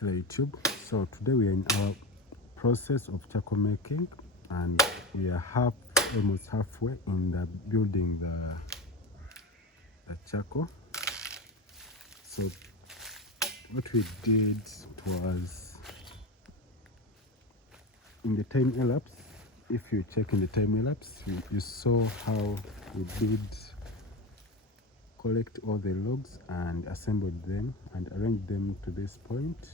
Hello YouTube. So today we are in our process of charcoal making, and we are almost halfway in the building the charcoal. So what we did was, in the time elapse, if you check in the time elapse, you saw how we did collect all the logs and assembled them and arranged them to this point.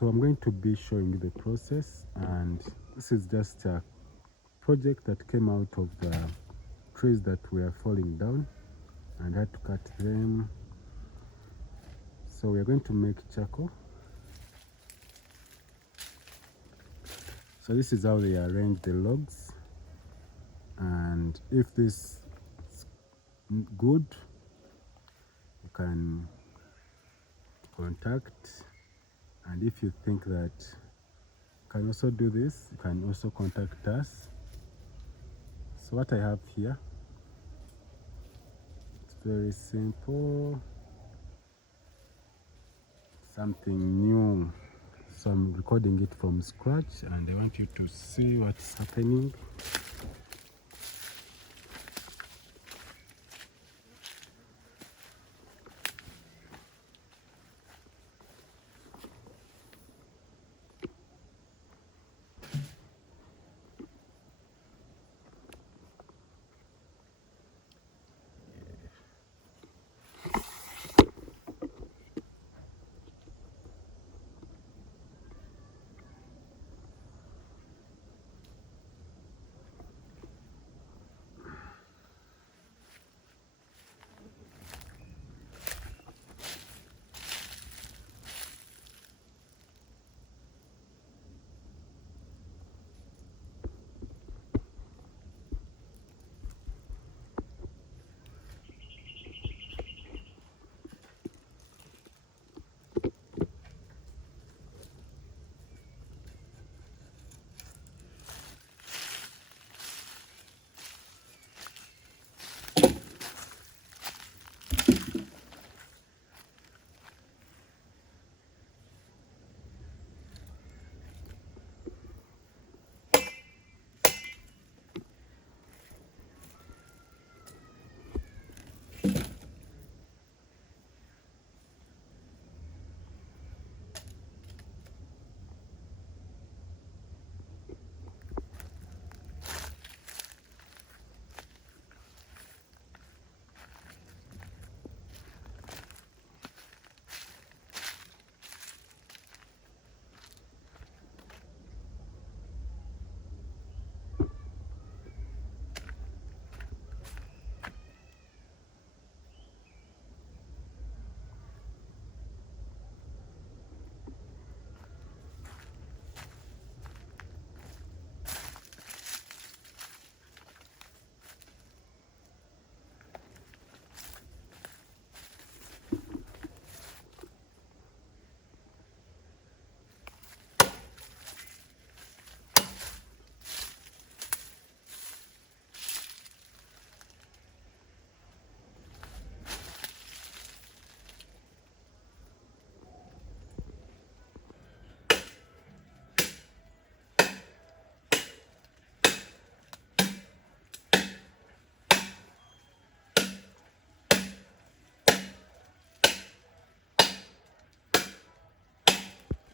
So I'm going to be showing you the process, and this is just a project that came out of the trees that were falling down and I had to cut them. So we are going to make charcoal. So this is how they arrange the logs, and if this is good, you can contact, and if you think that you can also do this, you can also contact us. So what I have here, it's very simple, something new. So I'm recording it from scratch, and I want you to see what's happening.